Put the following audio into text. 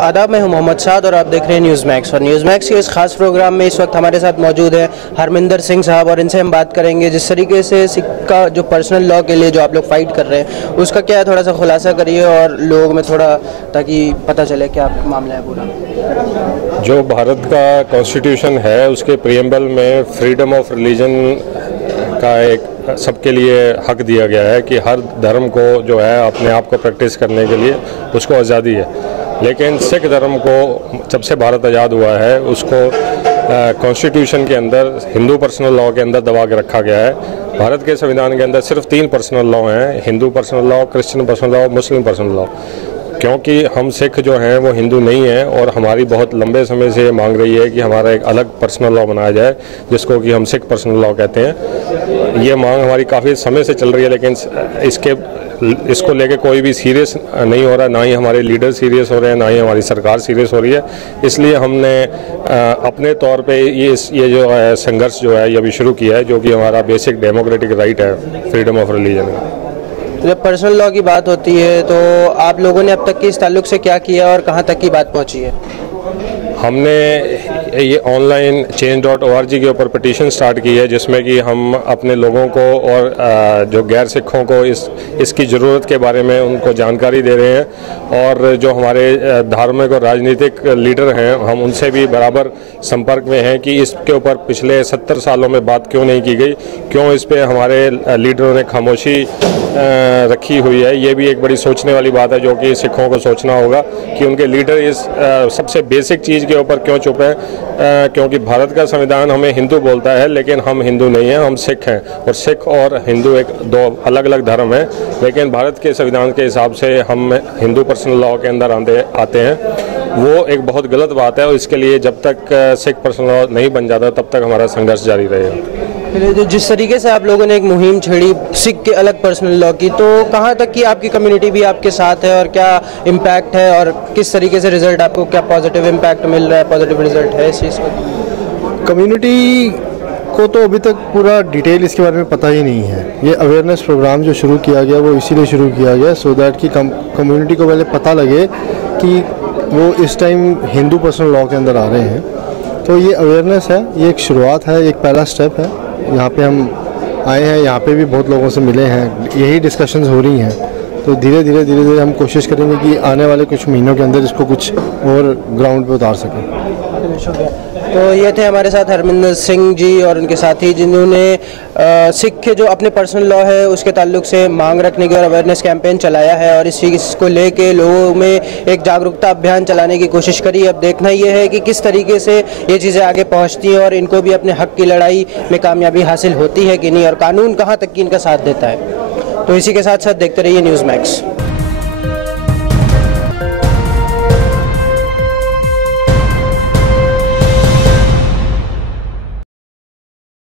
आदाब, मैं हूं मोहम्मद साद और आप देख रहे हैं न्यूज़ मैक्स। और न्यूज़ मैक्स के इस खास प्रोग्राम में इस वक्त हमारे साथ मौजूद है हरमिंदर सिंह साहब और इनसे हम बात करेंगे जिस तरीके से सिख का जो पर्सनल लॉ के लिए जो आप लोग फाइट कर रहे हैं उसका क्या है, थोड़ा सा खुलासा करिए और लोगों में थोड़ा ताकि पता चले क्या मामला है पूरा। जो भारत का कॉन्स्टिट्यूशन है उसके प्रीएम्बल में फ्रीडम ऑफ रिलीजन का एक सबके लिए हक दिया गया है कि हर धर्म को जो है अपने आप को प्रैक्टिस करने के लिए उसको आज़ादी है। लेकिन सिख धर्म को जब से भारत आज़ाद हुआ है उसको कॉन्स्टिट्यूशन के अंदर हिंदू पर्सनल लॉ के अंदर दबा के रखा गया है। भारत के संविधान के अंदर सिर्फ 3 पर्सनल लॉ हैं, Hindu personal law, Christian personal law, Muslim personal law. क्योंकि हम सिख जो हैं वो हिंदू नहीं हैं और हमारी बहुत लंबे समय से ये मांग रही है कि हमारा एक अलग पर्सनल लॉ बनाया जाए जिसको कि हम सिख पर्सनल लॉ कहते हैं। ये मांग हमारी काफ़ी समय से चल रही है, लेकिन इसको लेके कोई भी सीरियस नहीं हो रहा, ना ही हमारे लीडर सीरियस हो रहे हैं, ना ही हमारी सरकार सीरियस हो रही है। इसलिए हमने अपने तौर पे ये जो है संघर्ष जो है ये अभी शुरू किया है, जो कि हमारा बेसिक डेमोक्रेटिक राइट है, फ्रीडम ऑफ रिलीजन का। जब पर्सनल लॉ की बात होती है तो आप लोगों ने अब तक के इस ताल्लुक से क्या किया और कहाँ तक की बात पहुँची है? हमने ये ऑनलाइन change.org के ऊपर पिटीशन स्टार्ट की है जिसमें कि हम अपने लोगों को और जो गैर सिखों को इसकी ज़रूरत के बारे में उनको जानकारी दे रहे हैं। और जो हमारे धार्मिक और राजनीतिक लीडर हैं हम उनसे भी बराबर संपर्क में हैं कि इसके ऊपर पिछले 70 सालों में बात क्यों नहीं की गई, क्यों इस पर हमारे लीडरों ने खामोशी रखी हुई है। ये भी एक बड़ी सोचने वाली बात है जो कि सिखों को सोचना होगा कि उनके लीडर इस सबसे बेसिक चीज़ के ऊपर क्यों चुप हैं। क्योंकि भारत का संविधान हमें हिंदू बोलता है लेकिन हम हिंदू नहीं हैं, हम सिख हैं। और सिख और हिंदू एक दो अलग अलग धर्म हैं, लेकिन भारत के संविधान के हिसाब से हम हिंदू पर्सनल लॉ के अंदर आते हैं। वो एक बहुत गलत बात है और इसके लिए जब तक सिख पर्सनल लॉ नहीं बन जाता तब तक हमारा संघर्ष जारी रहेगा। जो जिस तरीके से आप लोगों ने एक मुहिम छेड़ी सिख के अलग पर्सनल लॉ की, तो कहाँ तक की आपकी कम्युनिटी भी आपके साथ है और क्या इम्पैक्ट है और किस तरीके से रिजल्ट आपको क्या पॉजिटिव इम्पैक्ट मिल रहा है, पॉजिटिव रिजल्ट है इस चीज़ का? कम्युनिटी को तो अभी तक पूरा डिटेल इसके बारे में पता ही नहीं है। ये अवेयरनेस प्रोग्राम जो शुरू किया गया वो इसीलिए शुरू किया गया सो दैट कि कम्युनिटी को पहले पता लगे कि वो इस टाइम हिंदू पर्सनल लॉ के अंदर आ रहे हैं। तो ये अवेयरनेस है, ये एक शुरुआत है, एक पहला स्टेप है। यहाँ पे हम आए हैं, यहाँ पे भी बहुत लोगों से मिले हैं, यही डिस्कशंस हो रही हैं। तो धीरे धीरे हम कोशिश करेंगे कि आने वाले कुछ महीनों के अंदर इसको कुछ और ग्राउंड पे उतार सकें। तो ये थे हमारे साथ हरमिंदर सिंह जी और उनके साथी जिन्होंने सिख के जो अपने पर्सनल लॉ है उसके ताल्लुक से मांग रखने की और अवेयरनेस कैंपेन चलाया है और इस चीज़ को लेके लोगों में एक जागरूकता अभियान चलाने की कोशिश करी। अब देखना ये है कि किस तरीके से ये चीज़ें आगे पहुंचती हैं और इनको भी अपने हक की लड़ाई में कामयाबी हासिल होती है कि नहीं और कानून कहाँ तक की इनका साथ देता है। तो इसी के साथ साथ देखते रहिए न्यूज़ मैक्स।